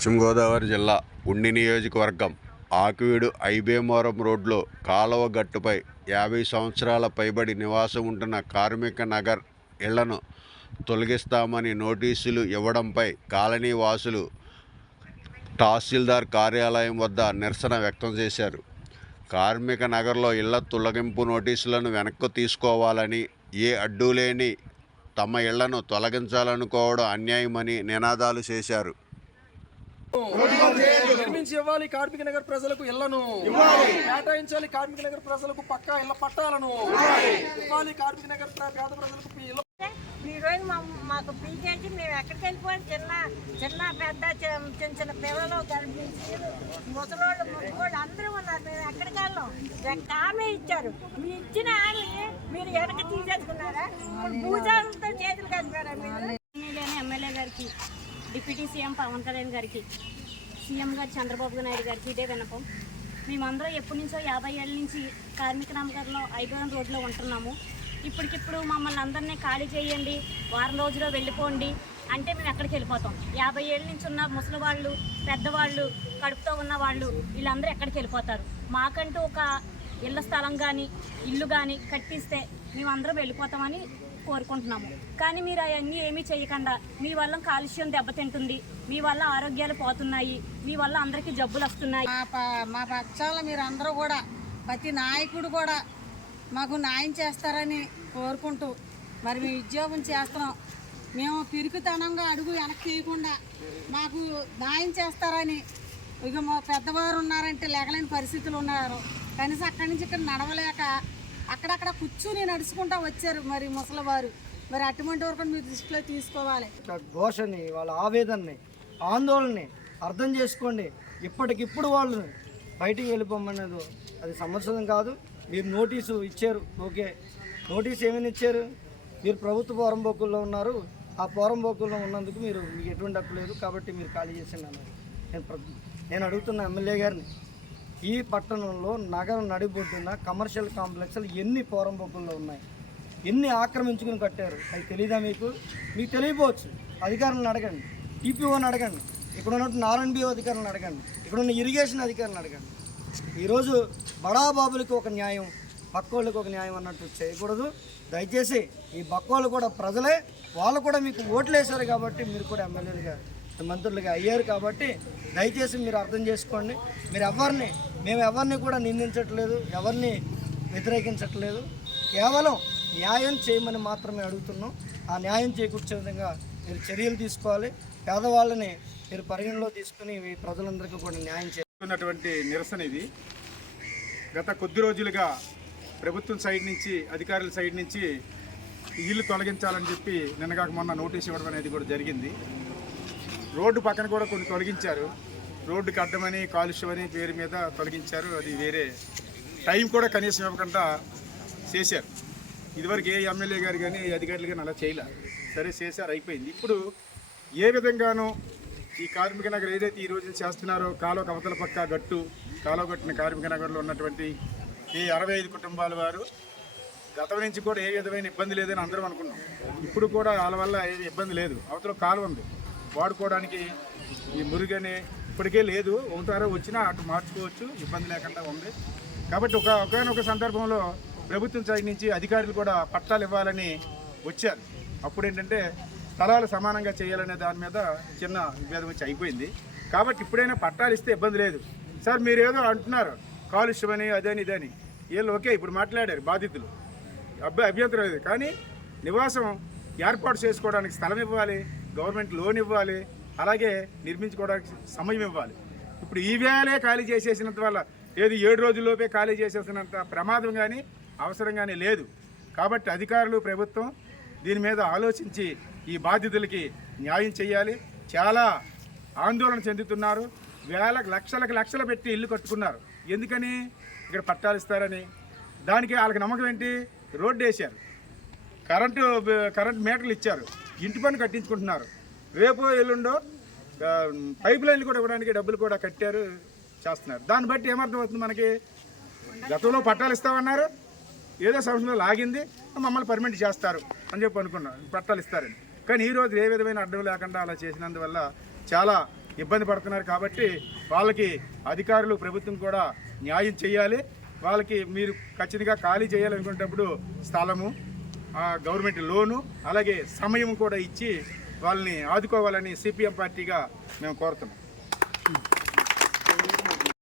పశ్చిమ గోదావరి జిల్లా ఉండి నియోజకవర్గం ఆకువీడు ఐబేమోరం రోడ్లో కాలువ గట్టుపై యాభై సంవత్సరాల పైబడి నివాసం ఉంటున్న కార్మిక నగర్ ఇళ్ళను తొలగిస్తామని నోటీసులు ఇవ్వడంపై కాలనీ వాసులు తహసీల్దార్ కార్యాలయం వద్ద నిరసన వ్యక్తం చేశారు. కార్మిక నగర్లో ఇళ్ళ తొలగింపు నోటీసులను వెనక్కు తీసుకోవాలని ఏ అడ్డు లేని తమ ఇళ్ళను తొలగించాలనుకోవడం అన్యాయమని నినాదాలు చేశారు. నిర్మించి ఇవ్వాలి కార్మిక నగర్ ప్రజలకు ఇళ్ళను. కేటాయించాలి కార్మిక నగర్ ప్రజలకు పక్కా ఇళ్ళ పట్టాలను. ఇవ్వాలి. కార్మిక నగర్ పేద ప్రజలకు ఇళ్ళ ఈ రోజు మా మాకు పీకేజీ మేము ఎక్కడికి వెళ్ళిపోయి చిన్న చిన్న పెద్ద చిన్న చిన్న పిల్లలు గర్భిణీలు ముసలోళ్ళు ముసలోళ్ళు అందరూ ఉన్నారు. మేము ఎక్కడికి వెళ్ళాం? హామీ ఇచ్చారు. మీ ఇచ్చిన హామీ మీరు వెనక తీసేసుకున్నారా ఇప్పుడు భూజాలతో చేతులు కలిపారా మీరు ఎమ్మెల్యేని ఎమ్మెల్యే గారికి డిప్యూటీ సీఎం పవన్ కళ్యాణ్ గారికి సీఎం గారు చంద్రబాబు నాయుడు గారికి ఇదే వినపం మేమందరం ఎప్పటి నుంచో యాభై ఏళ్ళ నుంచి కార్మిక నమ్మకంలో ఐబోరం రోడ్లో ఉంటున్నాము. ఇప్పటికిప్పుడు మమ్మల్ని అందరినీ ఖాళీ చేయండి వారం రోజుల్లో వెళ్ళిపోండి అంటే మేము ఎక్కడికి వెళ్ళిపోతాం. యాభై ఏళ్ళ నుంచి ఉన్న ముసలి వాళ్ళు పెద్దవాళ్ళు కడుపుతో ఉన్న వాళ్ళు వీళ్ళందరూ ఎక్కడికి వెళ్ళిపోతారు? మాకంటూ ఒక ఇళ్ళ స్థలం కానీ ఇల్లు కానీ కట్టిస్తే మేమందరం వెళ్ళిపోతామని కోరుకుంటున్నాము. కానీ మీరు అవన్నీ ఏమీ చేయకుండా మీ వల్ల కాలుష్యం దెబ్బతింటుంది మీ వల్ల ఆరోగ్యాలు పోతున్నాయి మీ వల్ల అందరికీ జబ్బులు వస్తున్నాయి. మా మా పక్షాల మీరు అందరూ కూడా ప్రతి నాయకుడు కూడా మాకు న్యాయం చేస్తారని కోరుకుంటూ మరి మేము ఉద్యోగం చేస్తున్నాం. మేము పిరికితనంగా అడుగు వెనక్కి తీయకుండా మాకు న్యాయం చేస్తారని ఇక మా పెద్దవారు ఉన్నారంటే లేగలేని పరిస్థితులు ఉన్నారు. కనీసం అక్కడి నుంచి ఇక్కడ నడవలేక అక్కడక్కడ కూర్చుని నడుచుకుంటా వచ్చారు మరి ముసలివారు. మరి అటువంటి వరకు మీరు దృష్టిలో తీసుకోవాలి. ఘోషని వాళ్ళ ఆవేదనని ఆందోళనని అర్థం చేసుకోండి. ఇప్పటికిప్పుడు వాళ్ళు బయటికి వెళ్ళిపోమన్నది అది సమస్య కాదు. మీరు నోటీసు ఇచ్చారు. ఓకే. నోటీస్ ఏమైనా ఇచ్చారు? మీరు ప్రభుత్వ పోరంబోకుల్లో ఉన్నారు. ఆ పోరంబోకుల్లో ఉన్నందుకు మీరు మీకు ఎటువంటి హక్కు లేదు. కాబట్టి మీరు ఖాళీ చేసింది అన్నారు నేను నేను అడుగుతున్న ఎమ్మెల్యే గారిని ఈ పట్టణంలో నగరం నడిబొడ్డున కమర్షియల్ కాంప్లెక్స్లు ఎన్ని పోరంబొబ్బుల్లో ఉన్నాయి? ఎన్ని ఆక్రమించుకుని కట్టారు? అది తెలియదా మీకు? మీకు తెలియపోవచ్చు అధికారులను అడగండి. టీపీఓని అడగండి. ఇక్కడ ఉన్నట్టు ఆర్ఎన్బిఓ అధికారులను అడగండి. ఇక్కడ ఉన్న ఇరిగేషన్ అధికారులను అడగండి. ఈరోజు బడాబాబులకి ఒక న్యాయం బక్కోళ్ళకి ఒక న్యాయం అన్నట్టు చేయకూడదు. దయచేసి ఈ బక్కోళ్ళు కూడా ప్రజలే. వాళ్ళు కూడా మీకు ఓట్లు వేశారు కాబట్టి మీరు కూడా ఎమ్మెల్యేలుగా మంత్రులుగా అయ్యారు కాబట్టి దయచేసి మీరు అర్థం చేసుకోండి. మీరు ఎవరిని మేము ఎవరిని కూడా నిందించట్లేదు ఎవరిని వ్యతిరేకించట్లేదు. కేవలం న్యాయం చేయమని మాత్రమే అడుగుతున్నాం. ఆ న్యాయం చేకూర్చే విధంగా మీరు చర్యలు తీసుకోవాలి. పేదవాళ్ళని మీరు పరిగణలో తీసుకుని ప్రజలందరికీ కూడా న్యాయం చేస్తున్నటువంటి నిరసన ఇది. గత కొద్ది రోజులుగా ప్రభుత్వం సైడ్ నుంచి అధికారుల సైడ్ నుంచి ఇల్లు తొలగించాలని చెప్పి నిన్నగాక మొన్న నోటీస్ ఇవ్వడం అనేది కూడా జరిగింది. రోడ్డు పక్కన కూడా కొన్ని తొలగించారు. రోడ్డుకి అడ్డమని కాలుష్యమని పేరు మీద తొలగించారు. అది వేరే టైం కూడా కనీసం ఇవ్వకుండా చేశారు. ఇదివరకు ఏ ఎమ్మెల్యే గారు కానీ అధికారులు కానీ అలా చేయలే. సరే చేశారు అయిపోయింది. ఇప్పుడు ఏ విధంగానూ ఈ కార్మిక నగర్ ఏదైతే ఈ రోజు చేస్తున్నారో కాలువ కవతల పక్క గట్టు కాలో కట్టిన కార్మిక నగర్లో ఉన్నటువంటి ఈ అరవై ఐదు కుటుంబాల వారు గతం నుంచి కూడా ఏ విధమైన ఇబ్బంది లేదని అందరం అనుకున్నాం. ఇప్పుడు కూడా వాళ్ళ వల్ల ఏ ఇబ్బంది లేదు. అవతల కాలు ఉంది. వాడుకోవడానికి ఈ మురుగని ఇప్పటికే లేదు. ఉంటారో వచ్చినా అటు మార్చుకోవచ్చు ఇబ్బంది లేకుండా ఉంది. కాబట్టి ఒక ఒకనొక సందర్భంలో ప్రభుత్వం సైడ్ నుంచి అధికారులు కూడా పట్టాలు ఇవ్వాలని వచ్చారు. అప్పుడు ఏంటంటే స్థలాలు సమానంగా చేయాలనే దాని మీద చిన్న విభేదం వచ్చి అయిపోయింది. కాబట్టి ఇప్పుడైనా పట్టాలు ఇస్తే ఇబ్బంది లేదు. సార్ మీరు ఏదో అంటున్నారు. కాలుష్యమని అదని ఇదని. వీళ్ళు ఓకే ఇప్పుడు మాట్లాడారు బాధితులు. అబ్బాయి అభ్యంతరం లేదు. కానీ నివాసం ఏర్పాటు చేసుకోవడానికి స్థలం ఇవ్వాలి గవర్నమెంట్ లోన్ ఇవ్వాలి అలాగే నిర్మించుకోవడానికి సమయం ఇవ్వాలి. ఇప్పుడు ఈ వేళే ఖాళీ చేసేసినంత వల్ల ఏది ఏడు రోజుల్లోపే ఖాళీ చేసేసినంత ప్రమాదం కానీ అవసరం కానీ లేదు. కాబట్టి అధికారులు ప్రభుత్వం దీని మీద ఆలోచించి ఈ బాధితులకి న్యాయం చేయాలి. చాలా ఆందోళన చెందుతున్నారు. వేల లక్షలకు లక్షలు పెట్టి ఇల్లు కట్టుకున్నారు. ఎందుకని? ఇక్కడ పట్టాలు ఇస్తారని. దానికి వాళ్ళకి నమ్మకం ఏంటి? రోడ్డు వేశారు. కరెంటు కరెంట్ మీటర్లు ఇచ్చారు. ఇంటి పని కట్టించుకుంటున్నారు. రేపు ఎల్లుండో పైప్ లైన్లు కూడా ఇవ్వడానికి డబ్బులు కూడా కట్టారు చేస్తున్నారు. దాన్ని బట్టి ఏమర్థమవుతుంది మనకి? గతంలో పట్టాలు ఇస్తామన్నారు ఏదో సంవత్సరంలో లాగింది మమ్మల్ని పర్మిట్ చేస్తారు అని చెప్పి అనుకున్నాం. పట్టాలు ఇస్తారని. కానీ ఈరోజు ఏ విధమైన అడ్డం లేకుండా అలా చేసినందువల్ల చాలా ఇబ్బంది పడుతున్నారు కాబట్టి వాళ్ళకి అధికారులు ప్రభుత్వం కూడా న్యాయం చేయాలి. వాళ్ళకి మీరు ఖచ్చితంగా ఖాళీ చేయాలనుకునేటప్పుడు స్థలము ఆ, గవర్నమెంట్ లోను అలాగే సమయం కూడా ఇచ్చి వాళ్ళని ఆదుకోవాలని సిపిఎం పార్టీగా మేము కోరుతున్నాం.